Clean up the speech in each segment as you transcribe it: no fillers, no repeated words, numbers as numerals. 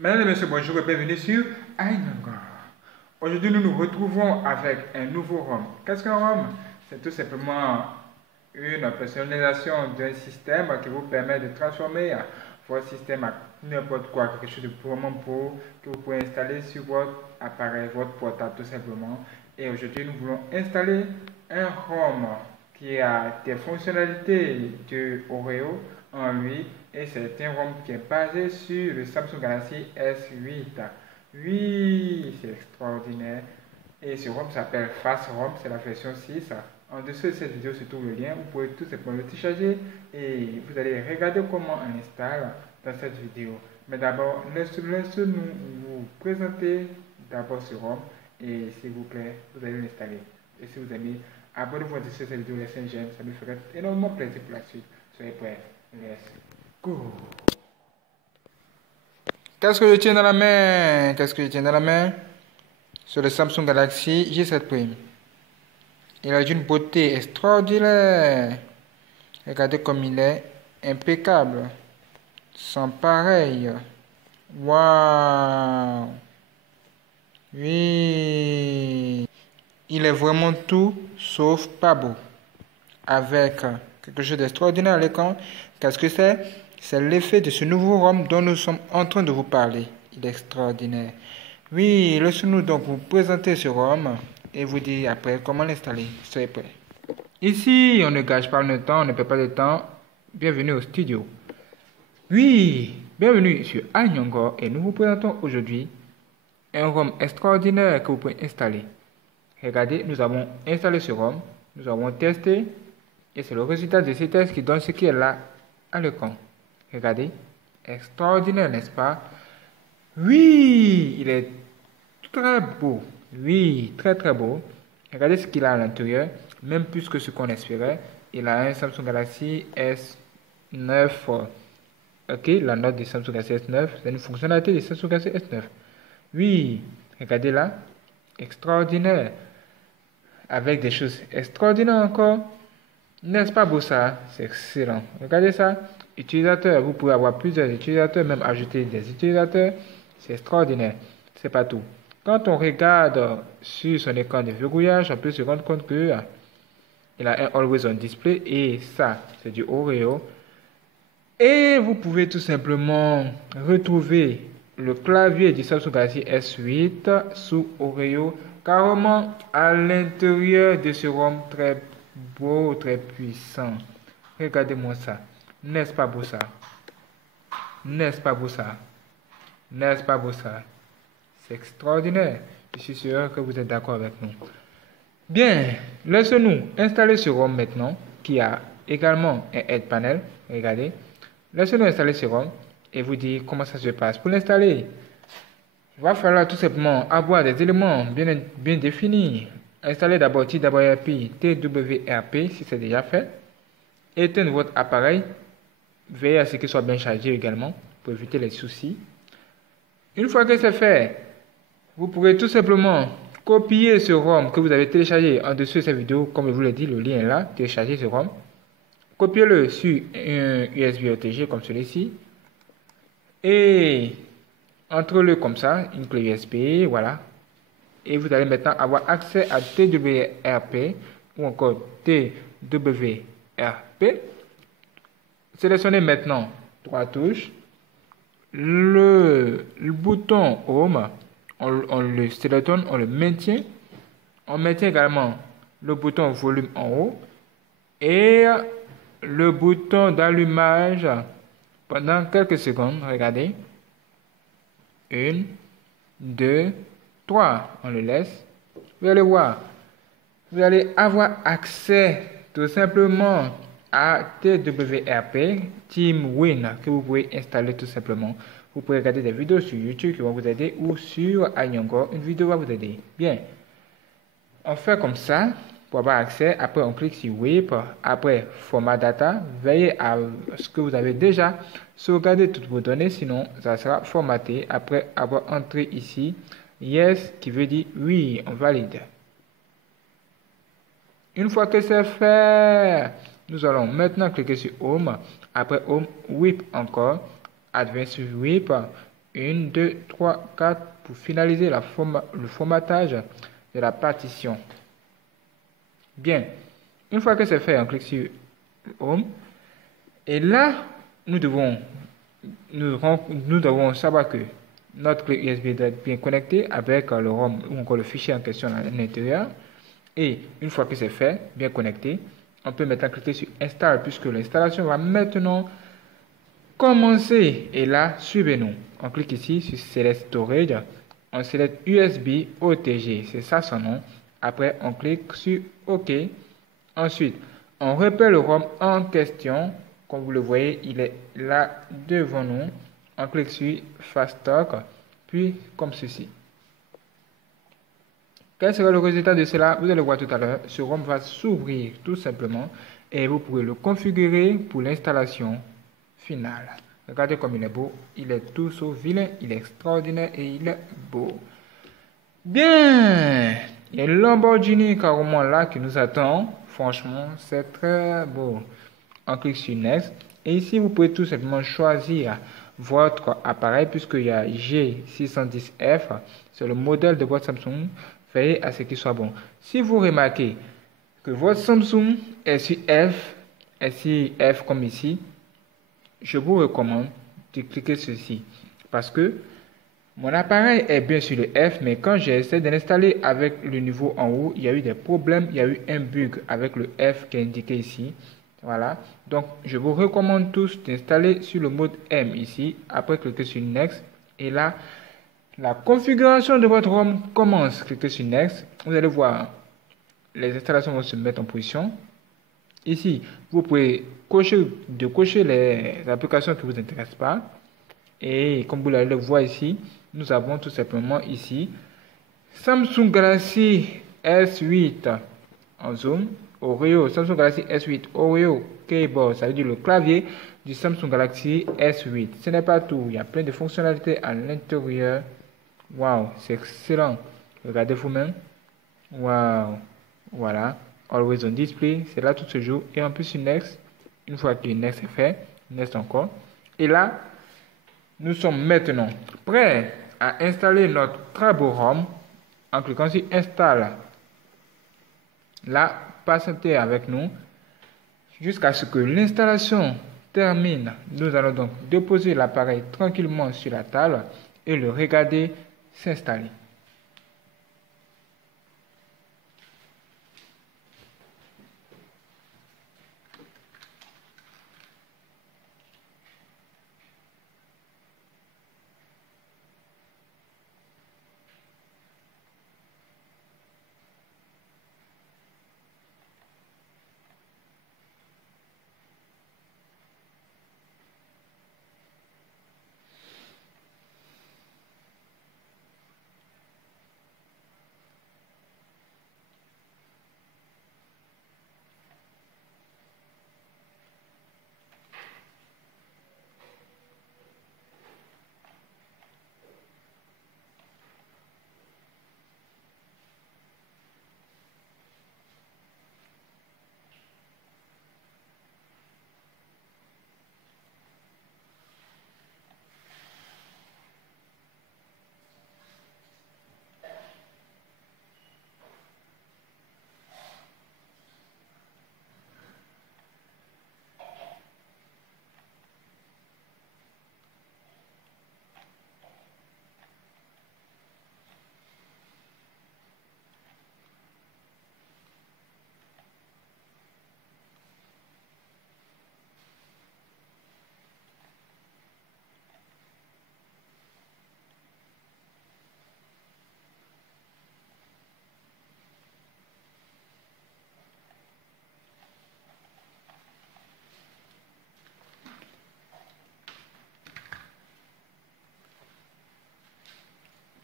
Mesdames et messieurs, bonjour et bienvenue sur iNanga. Aujourd'hui, nous nous retrouvons avec un nouveau ROM. Qu'est-ce qu'un ROM? C'est tout simplement une personnalisation d'un système qui vous permet de transformer votre système à n'importe quoi, quelque chose de vraiment beau que vous pouvez installer sur votre appareil, votre portable tout simplement. Et aujourd'hui, nous voulons installer un ROM qui a des fonctionnalités de Oreo en lui et c'est un ROM qui est basé sur le Samsung Galaxy S8. Oui, c'est extraordinaire. Et ce ROM s'appelle Fast ROM, c'est la version 6. En dessous de cette vidéo se trouve le lien, vous pouvez tout simplement le télécharger et vous allez regarder comment on installe dans cette vidéo. Mais d'abord, laissez-nous vous présenter d'abord ce ROM et s'il vous plaît, vous allez l'installer. Et si vous aimez, abonnez-vous à cette vidéo, laissez un j'aime, ça me ferait énormément plaisir pour la suite. Soyez prêts, let's go. Qu'est-ce que je tiens dans la main? Qu'est-ce que je tiens dans la main? Sur le Samsung Galaxy J7 Prime. Il a d'une beauté extraordinaire. Regardez comme il est impeccable. Sans pareil. Waouh. Oui. Il est vraiment tout sauf pas beau. Avec quelque chose d'extraordinaire à l'écran. Qu'est-ce que c'est? C'est l'effet de ce nouveau ROM dont nous sommes en train de vous parler. Il est extraordinaire. Oui, laissez-nous donc vous présenter ce ROM et vous dire après comment l'installer. Soyez prêts. Ici, on ne gâche pas le temps, on ne perd pas de temps. Bienvenue au studio. Oui, bienvenue sur iNanga et nous vous présentons aujourd'hui un ROM extraordinaire que vous pouvez installer. Regardez, nous avons installé ce ROM, nous avons testé et c'est le résultat de ces tests qui donne ce qui est là à l'écran. Regardez, extraordinaire, n'est-ce pas? Oui, il est très beau. Oui, très très beau. Regardez ce qu'il a à l'intérieur, même plus que ce qu'on espérait. Il a un Samsung Galaxy S9. Ok, la note du Samsung Galaxy S9, c'est une fonctionnalité du Samsung Galaxy S9. Oui, regardez là, extraordinaire. Avec des choses extraordinaires encore. N'est-ce pas beau ça? C'est excellent. Regardez ça. Utilisateur, vous pouvez avoir plusieurs utilisateurs, même ajouter des utilisateurs. C'est extraordinaire. C'est pas tout. Quand on regarde sur son écran de verrouillage, on peut se rendre compte que il a un Always On Display et ça, c'est du Oreo. Et vous pouvez tout simplement retrouver le clavier du Samsung Galaxy S8 sous Oreo, carrément à l'intérieur de ce ROM très beau, très puissant. Regardez-moi ça. N'est-ce pas beau ça? N'est-ce pas beau ça? N'est-ce pas beau ça? C'est extraordinaire. Je suis sûr que vous êtes d'accord avec nous. Bien, laissez-nous installer ce ROM maintenant, qui a également un Head Panel. Regardez. Laissez-nous installer ce ROM et vous dire comment ça se passe. Pour l'installer, il va falloir tout simplement avoir des éléments bien définis. Installez d'abord TWRP si c'est déjà fait. Éteindre votre appareil. Veillez à ce qu'il soit bien chargé également pour éviter les soucis. Une fois que c'est fait, vous pourrez tout simplement copier ce ROM que vous avez téléchargé en dessous de cette vidéo. Comme je vous l'ai dit, le lien est là. Téléchargez ce ROM. Copiez-le sur un USB OTG comme celui-ci. Et entrez-le comme ça, une clé USB, voilà. Et vous allez maintenant avoir accès à TWRP ou encore TWRP. Sélectionnez maintenant trois touches. Le bouton Home, on le sélectionne, on le maintient. On maintient également le bouton Volume en haut et le bouton d'allumage pendant quelques secondes. Regardez. 1, 2, 3. On le laisse. Vous allez voir. Vous allez avoir accès tout simplement à TWRP TeamWin que vous pouvez installer tout simplement. Vous pouvez regarder des vidéos sur YouTube qui vont vous aider ou sur iNanga, une vidéo va vous aider. Bien, on fait comme ça pour avoir accès. Après, on clique sur WIP. Après, format data. Veillez à ce que vous avez déjà sauvegardé toutes vos données, sinon ça sera formaté. Après avoir entré ici, yes, qui veut dire oui, on valide. Une fois que c'est fait, nous allons maintenant cliquer sur Home. Après Home, WIP encore. Advanced WIP. 1, 2, 3, 4 pour finaliser le formatage de la partition. Bien, une fois que c'est fait, on clique sur Home. Et là, nous devons savoir que notre clé USB doit être bien connectée avec le ROM ou encore le fichier en question à l'intérieur. Et une fois que c'est fait, bien connecté, on peut maintenant cliquer sur Install puisque l'installation va maintenant commencer. Et là, suivez-nous. On clique ici sur Select Storage. On sélectionne USB OTG. C'est ça son nom. Après, on clique sur OK. Ensuite, on repère le ROM en question. Comme vous le voyez, il est là devant nous. On clique sur Fast Talk, puis comme ceci. Quel sera le résultat de cela? Vous allez voir tout à l'heure. Ce ROM va s'ouvrir tout simplement et vous pourrez le configurer pour l'installation finale. Regardez comme il est beau. Il est tout sauf vilain, il est extraordinaire et il est beau. Bien! Il y a une Lamborghini carrément là qui nous attend. Franchement, c'est très beau. On clique sur Next. Et ici, vous pouvez tout simplement choisir votre appareil puisqu'il y a G610F. C'est le modèle de votre Samsung. Veillez à ce qu'il soit bon. Si vous remarquez que votre Samsung est sur F comme ici, je vous recommande de cliquer sur ceci. Parce que mon appareil est bien sur le F, mais quand j'ai essayé de l'installer avec le niveau en haut, il y a eu des problèmes, il y a eu un bug avec le F qui est indiqué ici. Voilà, donc je vous recommande tous d'installer sur le mode M ici, après cliquez sur Next, et là, la configuration de votre ROM commence. Cliquez sur Next, vous allez voir, les installations vont se mettre en position. Ici, vous pouvez cocher les applications qui ne vous intéressent pas, et comme vous allez le voir ici, nous avons tout simplement ici Samsung Galaxy S8 en zoom, Oreo, Samsung Galaxy S8, Oreo Keyboard, ça veut dire le clavier du Samsung Galaxy S8. Ce n'est pas tout, il y a plein de fonctionnalités à l'intérieur. Waouh, c'est excellent. Regardez vous-même. Waouh, voilà. Always on display, c'est là tout se joue. Et en plus, Next, une fois que Next est fait, Next encore. Et là, nous sommes maintenant prêts à installer notre très beau ROM en cliquant sur Install. Là, patientez avec nous jusqu'à ce que l'installation termine. Nous allons donc déposer l'appareil tranquillement sur la table et le regarder s'installer.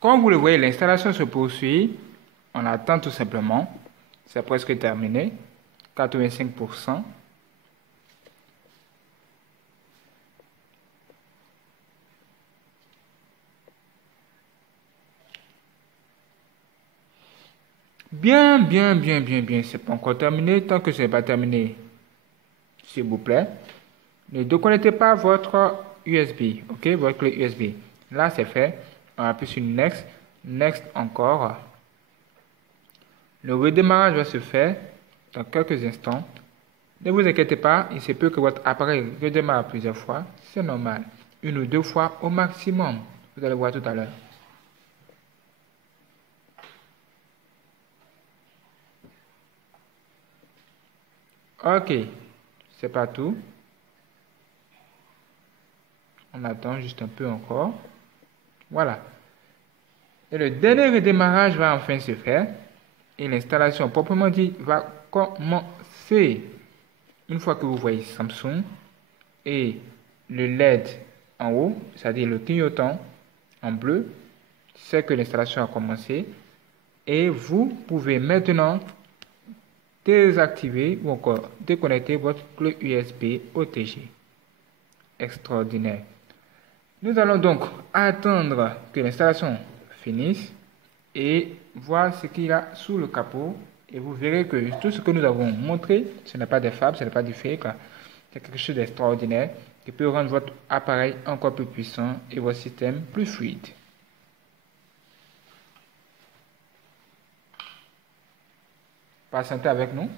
Comme vous le voyez, l'installation se poursuit. On attend tout simplement. C'est presque terminé. 85%. Bien. C'est pas encore terminé. Tant que ce n'est pas terminé, s'il vous plaît, ne déconnectez pas votre USB. Ok, votre clé USB. Là, c'est fait. On appuie sur Next. Next encore. Le redémarrage va se faire dans quelques instants. Ne vous inquiétez pas, il se peut que votre appareil redémarre plusieurs fois. C'est normal. Une ou deux fois au maximum. Vous allez voir tout à l'heure. Ok, c'est pas tout. On attend juste un peu encore. Voilà. Et le dernier redémarrage va enfin se faire. Et l'installation proprement dit va commencer. Une fois que vous voyez Samsung et le LED en haut, c'est-à-dire le clignotant en bleu, c'est que l'installation a commencé. Et vous pouvez maintenant désactiver ou encore déconnecter votre clé USB OTG. Extraordinaire. Nous allons donc attendre que l'installation finisse et voir ce qu'il y a sous le capot. Et vous verrez que tout ce que nous avons montré, ce n'est pas des fables, ce n'est pas du fake. C'est quelque chose d'extraordinaire qui peut rendre votre appareil encore plus puissant et votre système plus fluide. Patientez avec nous.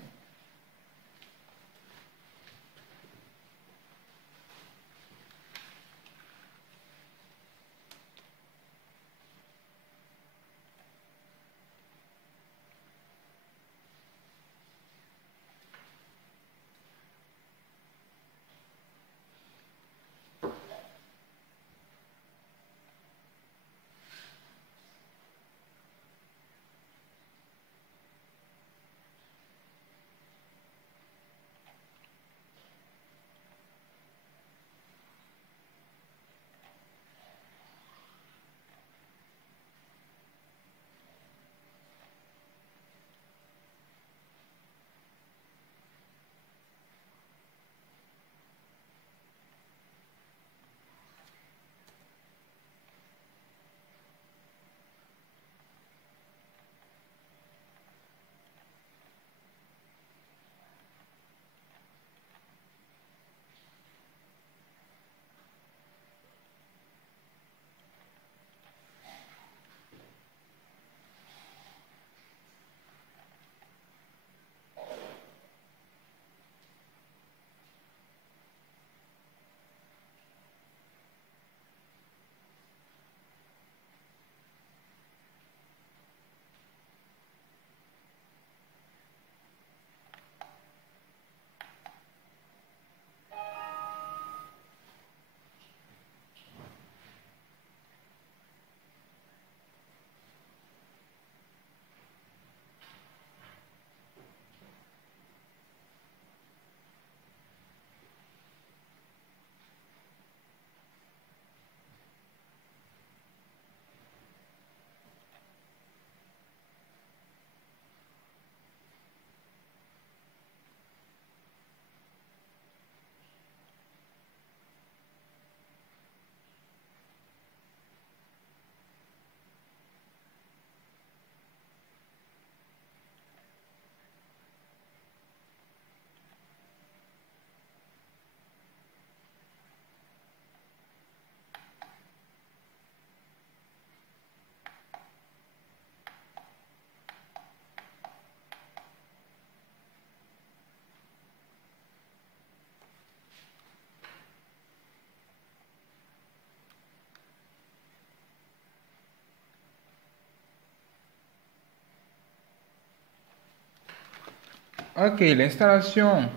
Ok, l'installation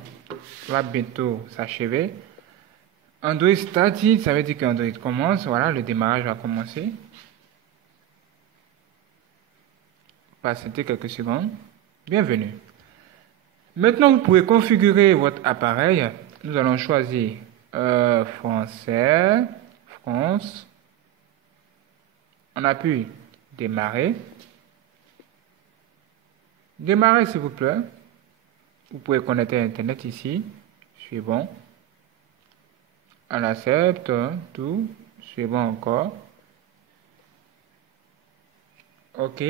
va bientôt s'achever. Android started, ça veut dire qu'Android commence. Voilà, le démarrage va commencer. Patientez quelques secondes. Bienvenue. Maintenant, vous pouvez configurer votre appareil. Nous allons choisir français, France. On appuie démarrer. Démarrer, s'il vous plaît. Vous pouvez connecter à Internet ici. Suivant. On accepte tout. Suivant encore. OK.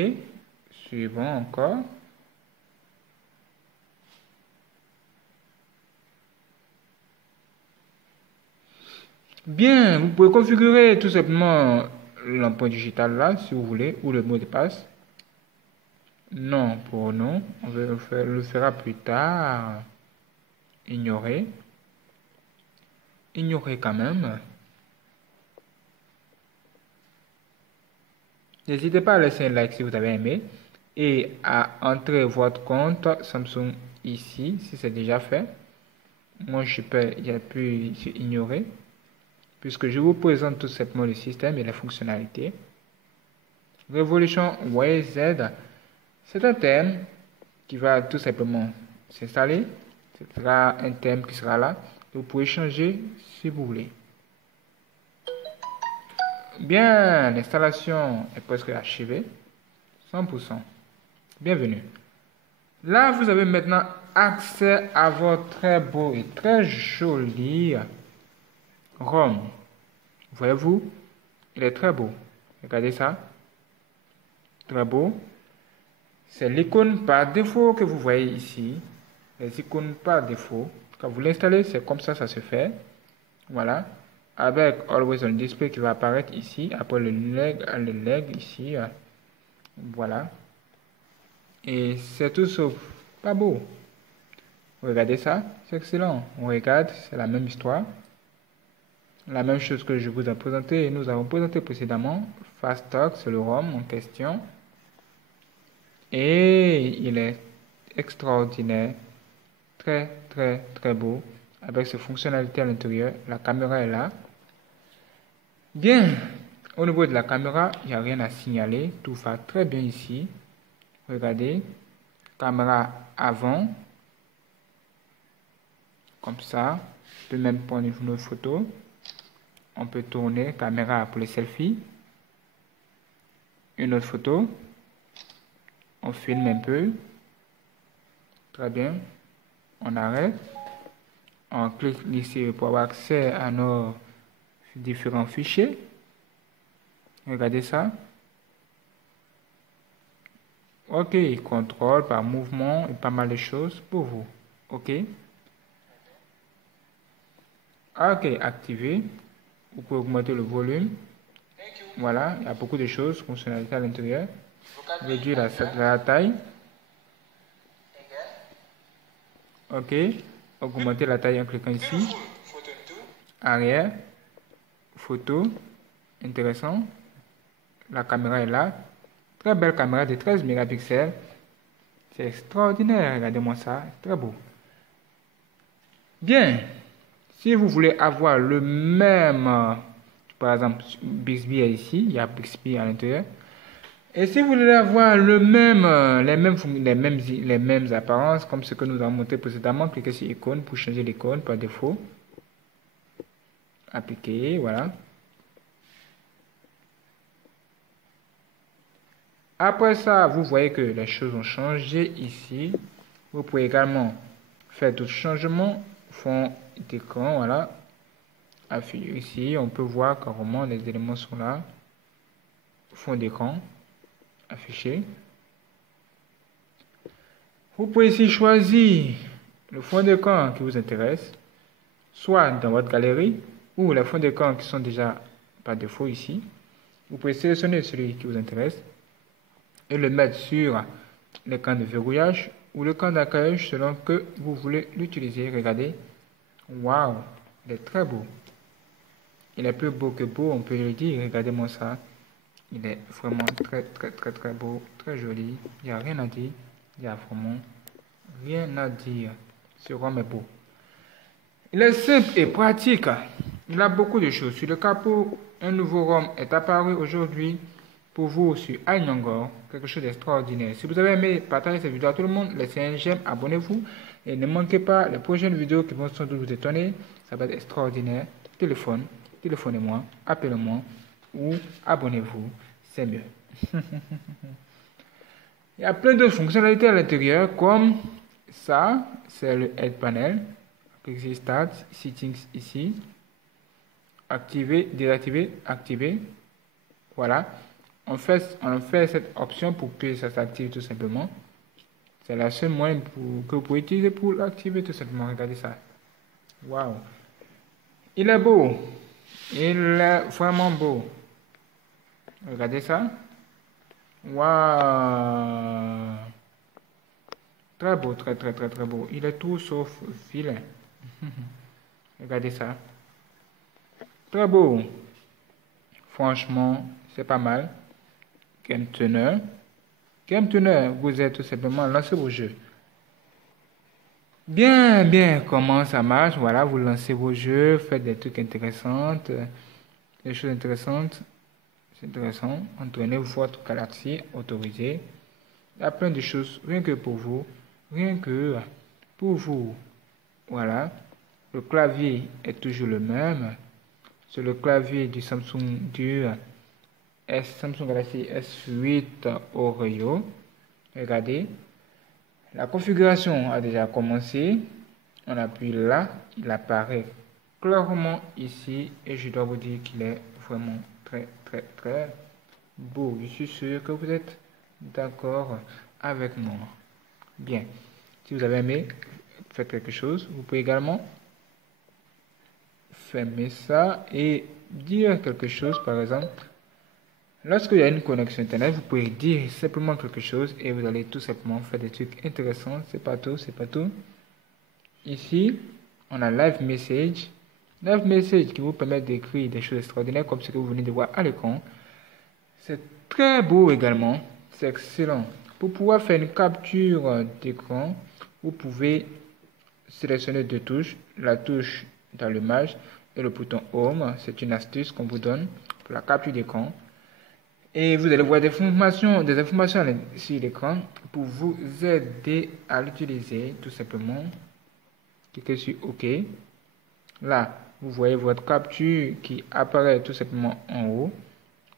Suivant encore. Bien, vous pouvez configurer tout simplement l'empreinte digitale là, si vous voulez, ou le mot de passe. Non, pour nous, on le fera plus tard. Ignorer. Ignorer quand même. N'hésitez pas à laisser un like si vous avez aimé et à entrer votre compte Samsung ici si c'est déjà fait. Moi, je peux y appuyer sur ignorer puisque je vous présente tout simplement le système et les fonctionnalités. Revolution YZ, c'est un thème qui va tout simplement s'installer. Ce sera un thème qui sera là. Vous pouvez changer si vous voulez. Bien, l'installation est presque achevée. 100%. Bienvenue. Là, vous avez maintenant accès à votre très beau et très joli ROM. Voyez-vous, il est très beau. Regardez ça. Très beau. C'est l'icône par défaut que vous voyez ici. Les icônes par défaut. Quand vous l'installez, c'est comme ça se fait. Voilà. Avec Always on Display qui va apparaître ici. Après le leg ici. Voilà. Et c'est tout sauf pas beau. Regardez ça, c'est excellent. On regarde, c'est la même histoire. La même chose que je vous ai présenté et nous avons présenté précédemment. Fast Talk, c'est le ROM en question. Et il est extraordinaire. Très, très, très beau. Avec ses fonctionnalités à l'intérieur. La caméra est là. Bien. Au niveau de la caméra, il n'y a rien à signaler. Tout va très bien ici. Regardez. Caméra avant. Comme ça. On peut même prendre une photo. On peut tourner caméra pour les selfies. Une autre photo. On filme un peu. Très bien. On arrête. On clique ici pour avoir accès à nos différents fichiers. Regardez ça. Ok, contrôle par mouvement et pas mal de choses pour vous. Ok. Ok, activer. Vous pouvez augmenter le volume. Voilà, il y a beaucoup de choses, fonctionnalités à l'intérieur. Réduire la taille. Ok. Augmenter la taille en cliquant ici. Arrière. Photo. Intéressant. La caméra est là. Très belle caméra de 13 mégapixels. C'est extraordinaire. Regardez-moi ça. Très beau. Bien. Si vous voulez avoir le même, par exemple, Bixby est ici. Il y a Bixby à l'intérieur. Et si vous voulez avoir le même, les mêmes apparences, comme ce que nous avons montré précédemment, cliquez sur icône pour changer l'icône par défaut. Appliquer, voilà. Après ça, vous voyez que les choses ont changé ici. Vous pouvez également faire d'autres changements. Fond d'écran, voilà. Ici, on peut voir carrément les éléments sont là. Fond d'écran. Affiché. Vous pouvez ici choisir le fond d'écran qui vous intéresse, soit dans votre galerie ou les fonds d'écran qui sont déjà par défaut ici. Vous pouvez sélectionner celui qui vous intéresse et le mettre sur l'écran de verrouillage ou l'écran d'accueil selon que vous voulez l'utiliser. Regardez. Waouh, il est très beau. Il est plus beau que beau, on peut le dire. Regardez-moi ça. Il est vraiment très, très, très, très beau, très joli. Il n'y a rien à dire. Il n'y a vraiment rien à dire. Ce ROM est beau. Il est simple et pratique. Il a beaucoup de choses. Sur le capot, un nouveau ROM est apparu aujourd'hui pour vous sur iNongor. Quelque chose d'extraordinaire. Si vous avez aimé, partagez cette vidéo à tout le monde. Laissez un j'aime, abonnez-vous. Et ne manquez pas les prochaines vidéos qui vont sans doute vous étonner. Ça va être extraordinaire. Téléphonez-moi, appelez-moi ou abonnez-vous. C'est mieux. Il y a plein de fonctionnalités à l'intérieur comme ça, c'est le Head Panel. Cliquez Start, Settings ici. Activer, désactiver, activer. Voilà. On fait cette option pour que ça s'active tout simplement. C'est la seule moyen que vous pouvez utiliser pour l'activer tout simplement. Regardez ça. Waouh. Il est beau. Il est vraiment beau. Regardez ça. Waouh. Très beau, très beau. Il est tout sauf vilain. Regardez ça. Très beau. Franchement, c'est pas mal. Game Tuner. Game Tuner, vous êtes tout simplement lancé vos jeux. Bien, comment ça marche? Voilà, vous lancez vos jeux, faites des trucs intéressants, des choses intéressantes. C'est intéressant. Entraînez votre galaxie autorisée. Il y a plein de choses, rien que pour vous. Rien que pour vous. Voilà. Le clavier est toujours le même. C'est le clavier du Samsung Samsung Galaxy S8 Oreo. Regardez. La configuration a déjà commencé. On appuie là. Il apparaît clairement ici. Et je dois vous dire qu'il est vraiment très beau. Je suis sûr que vous êtes d'accord avec moi. Bien. Si vous avez aimé, faites quelque chose. Vous pouvez également fermer ça et dire quelque chose. Par exemple, lorsque il y a une connexion internet, vous pouvez dire simplement quelque chose et vous allez tout simplement faire des trucs intéressants. C'est pas tout. Ici, on a Live Message. Live Message qui vous permet d'écrire des choses extraordinaires comme ce que vous venez de voir à l'écran. C'est très beau également. C'est excellent. Pour pouvoir faire une capture d'écran, vous pouvez sélectionner deux touches. La touche d'allumage et le bouton Home. C'est une astuce qu'on vous donne pour la capture d'écran. Et vous allez voir des informations sur l'écran pour vous aider à l'utiliser tout simplement. Cliquez sur OK. Là, vous voyez votre capture qui apparaît tout simplement en haut.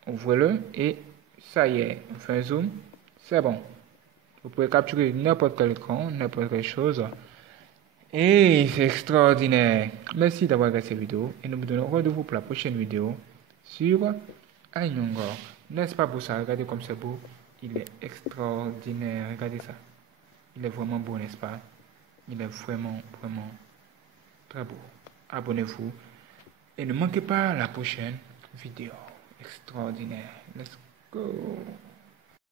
Ouvrez-le et ça y est, on fait un zoom. C'est bon. Vous pouvez capturer n'importe quel écran, n'importe quelle chose. Et c'est extraordinaire. Merci d'avoir regardé cette vidéo et nous vous donnons rendez-vous pour la prochaine vidéo sur Ainongor. N'est-ce pas beau ça? Regardez comme c'est beau. Il est extraordinaire. Regardez ça. Il est vraiment beau, n'est-ce pas? Il est vraiment très beau. Abonnez-vous et ne manquez pas la prochaine vidéo extraordinaire. Let's go.